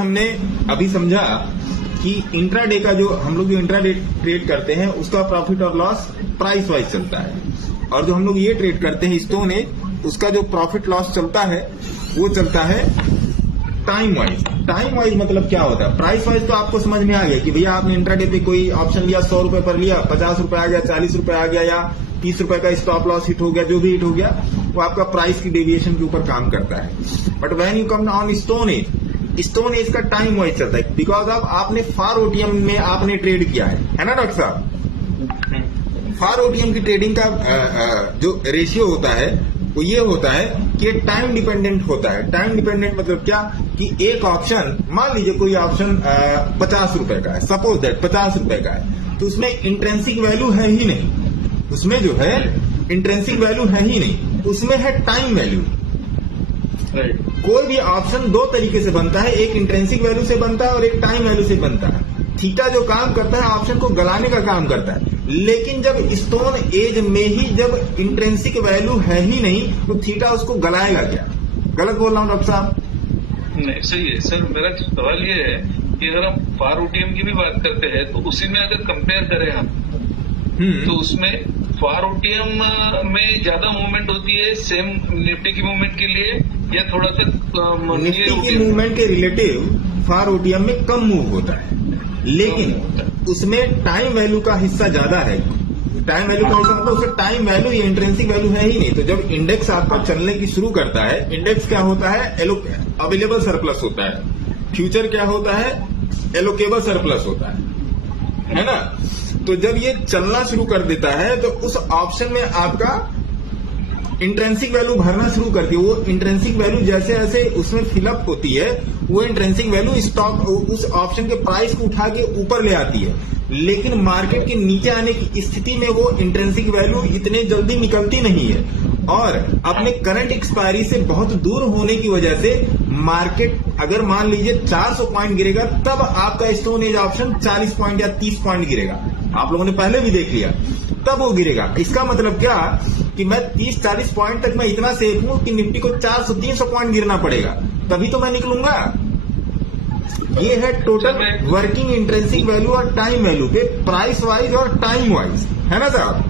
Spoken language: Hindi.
हमने अभी समझा कि इंट्राडे का जो हम लोग जो इंट्राडे ट्रेड करते हैं उसका प्रॉफिट और लॉस प्राइस वाइज चलता है, और जो हम लोग ये ट्रेड करते हैं स्टोन एज, उसका जो प्रॉफिट लॉस चलता है वो चलता है टाइम वाइज। टाइम वाइज मतलब क्या होता है? प्राइस वाइज तो आपको समझ में आ गया कि भैया आपने इंट्राडे पे कोई ऑप्शन लिया, 100 रुपए पर लिया, 50 रुपए आ गया, 40 रुपए आ गया, या 30 रुपए का स्टॉप लॉस हिट हो गया, जो भी हिट हो गया वो आपका प्राइस की डेविएशन के ऊपर काम करता है। But when you come on stone age का टाइम वाइज चलता है, बिकॉज ऑफ आपने फार ओटीएम में आपने ट्रेड किया है ना डॉक्टर साहब? फार ओटीएम की ट्रेडिंग का जो रेशियो होता है वो ये होता है कि टाइम डिपेंडेंट होता है। टाइम डिपेंडेंट मतलब क्या कि एक ऑप्शन, मान लीजिए कोई ऑप्शन 50 रुपए का है, सपोज दैट 50 रुपए का है, तो उसमें इंट्रेंसिक वैल्यू है ही नहीं, उसमें जो है इंट्रेंसिक वैल्यू है ही नहीं, उसमें है टाइम वैल्यू। कोई भी ऑप्शन दो तरीके से बनता है, एक इंट्रेंसिक वैल्यू से बनता है और एक टाइम वैल्यू से बनता है। थीटा जो काम करता है ऑप्शन को गलाने का काम करता है, लेकिन जब स्टोन एज में ही जब इंट्रेंसिक वैल्यू है ही नहीं तो थीटा उसको गलाएगा क्या? गलत बोल रहा हूँ डॉक्टर साहब? नहीं, सही है सर। मेरा सवाल ये है कि अगर हम फार ओटीएम की भी बात करते हैं तो उसी में अगर कंपेयर करें हम, तो उसमें फार ओटीएम में ज्यादा मूवमेंट होती है सेम निफ्टी की मूवमेंट के लिए, या थोड़ा सा निफ्टी की मूवमेंट के रिलेटिव फार ओटीएम में कम मूव होता है, लेकिन उसमें टाइम वैल्यू का हिस्सा ज्यादा है। टाइम वैल्यू का हिस्सा मतलब उसमें टाइम वैल्यू या इंट्रेंसिक वैल्यू है ही नहीं। तो जब इंडेक्स आपका चलने की शुरू करता है, इंडेक्स क्या होता है? अवेलेबल सरप्लस होता है। फ्यूचर क्या होता है? एलोकेबल सरप्लस होता है ना? तो जब ये चलना शुरू कर देता है तो उस ऑप्शन में आपका इंट्रेंसिक वैल्यू भरना शुरू करती है। वो इंट्रेंसिक वैल्यू जैसे जैसे उसमें फिलअप होती है, वो इंट्रेंसिक वैल्यू स्टॉक उस ऑप्शन के प्राइस को उठा के ऊपर ले आती है, लेकिन मार्केट के नीचे आने की स्थिति में वो इंट्रेंसिक वैल्यू इतने जल्दी निकलती नहीं है, और अपने करंट एक्सपायरी से बहुत दूर होने की वजह से मार्केट अगर मान लीजिए 400 पॉइंट गिरेगा तब आपका स्टोन एज ऑप्शन 40 पॉइंट या 30 पॉइंट गिरेगा। आप लोगों ने पहले भी देख लिया, तब वो गिरेगा। इसका मतलब क्या कि मैं 30-40 पॉइंट तक मैं इतना सेफ हूं कि निफ्टी को 400-300 पॉइंट गिरना पड़ेगा तभी तो मैं निकलूंगा। ये है टोटल वर्किंग इंट्रेंसिक वैल्यू और टाइम वैल्यू पे प्राइस वाइज और टाइम वाइज, है ना साहब?